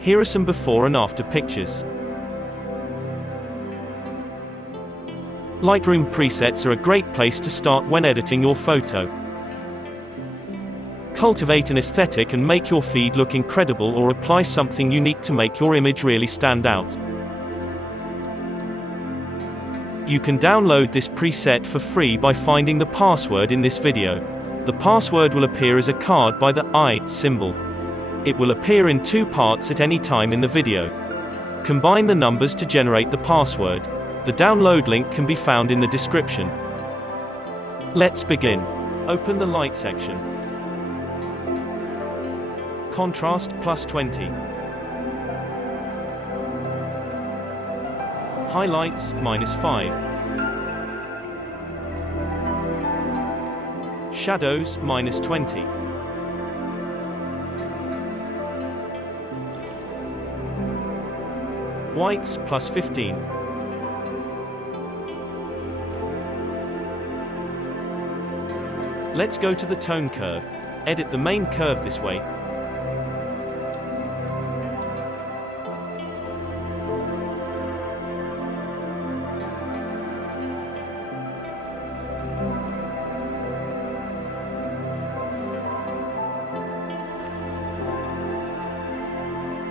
Here are some before and after pictures. Lightroom presets are a great place to start when editing your photo. Cultivate an aesthetic and make your feed look incredible, or apply something unique to make your image really stand out. You can download this preset for free by finding the password in this video. The password will appear as a card by the I symbol. It will appear in two parts at any time in the video. Combine the numbers to generate the password. The download link can be found in the description. Let's begin. Open the light section. Contrast +20. Highlights -5. Shadows -20. Whites +15. Let's go to the tone curve. Edit the main curve this way.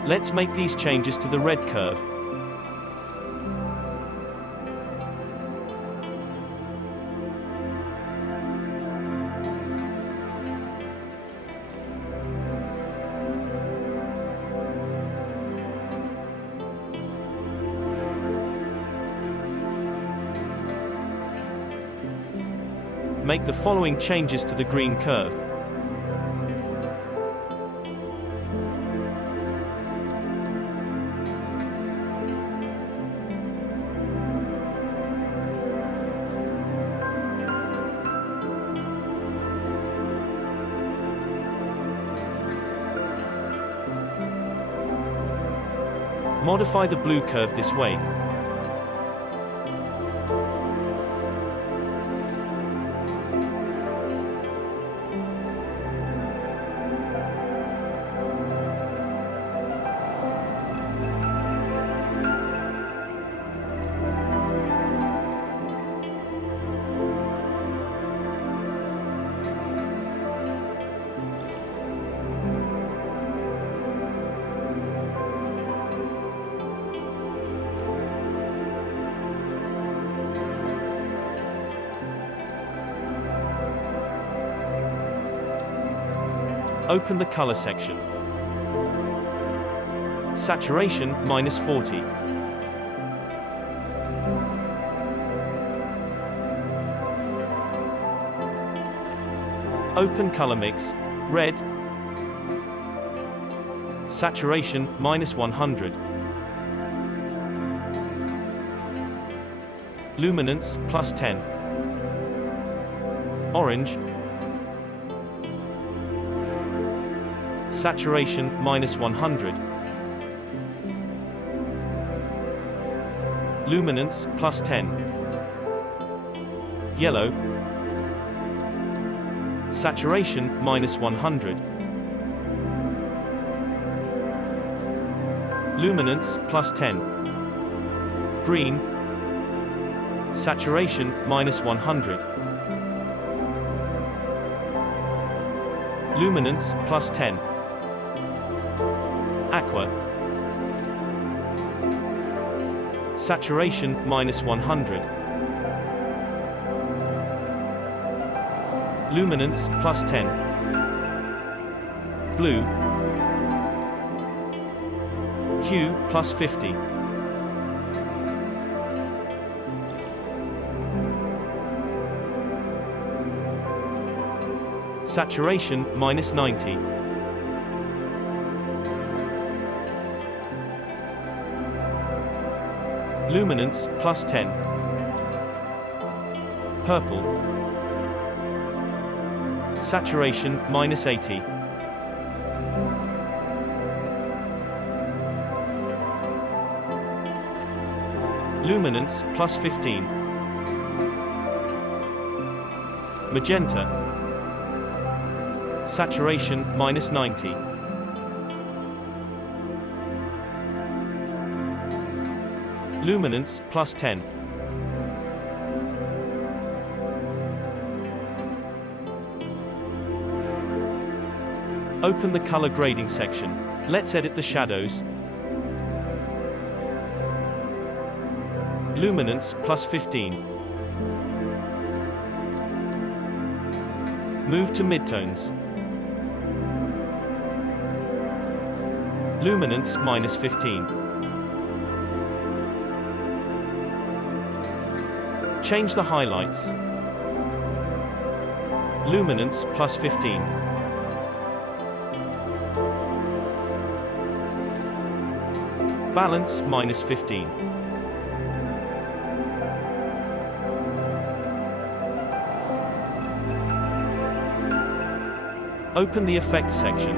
Let's make these changes to the red curve. Make the following changes to the green curve. Modify the blue curve this way. Open the color section. Saturation -40. Open color mix. Red. Saturation -100. Luminance +10. Orange. Saturation -100. Luminance +10. Yellow. Saturation -100. Luminance +10. Green. Saturation -100. Luminance +10. Aqua. Saturation -100. Luminance +10. Blue. Hue +50. Saturation -90. Luminance +10. Purple. Saturation -80. Luminance +15. Magenta. Saturation -90. Luminance, plus 10. Open the color grading section. Let's edit the shadows. Luminance, plus 15. Move to midtones. Luminance, minus 15. Change the highlights. Luminance, plus 15. Balance, minus 15. Open the effects section.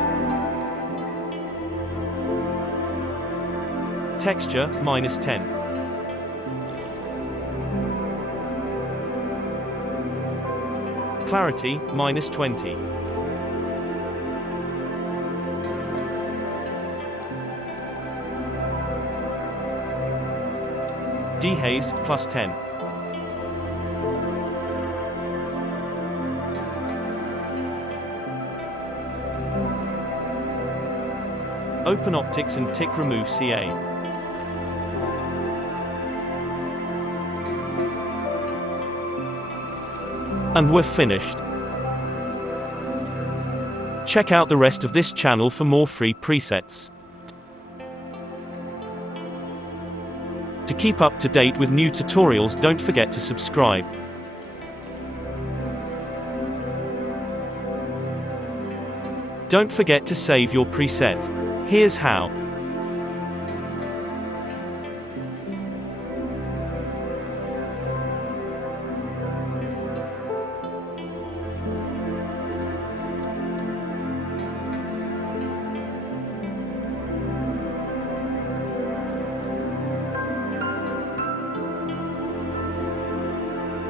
Texture, minus 10. Clarity, minus 20. Dehaze, plus 10. Open Optics and tick Remove CA. And we're finished. Check out the rest of this channel for more free presets. To keep up to date with new tutorials, don't forget to subscribe. Don't forget to save your preset. Here's how.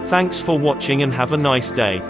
Thanks for watching and have a nice day.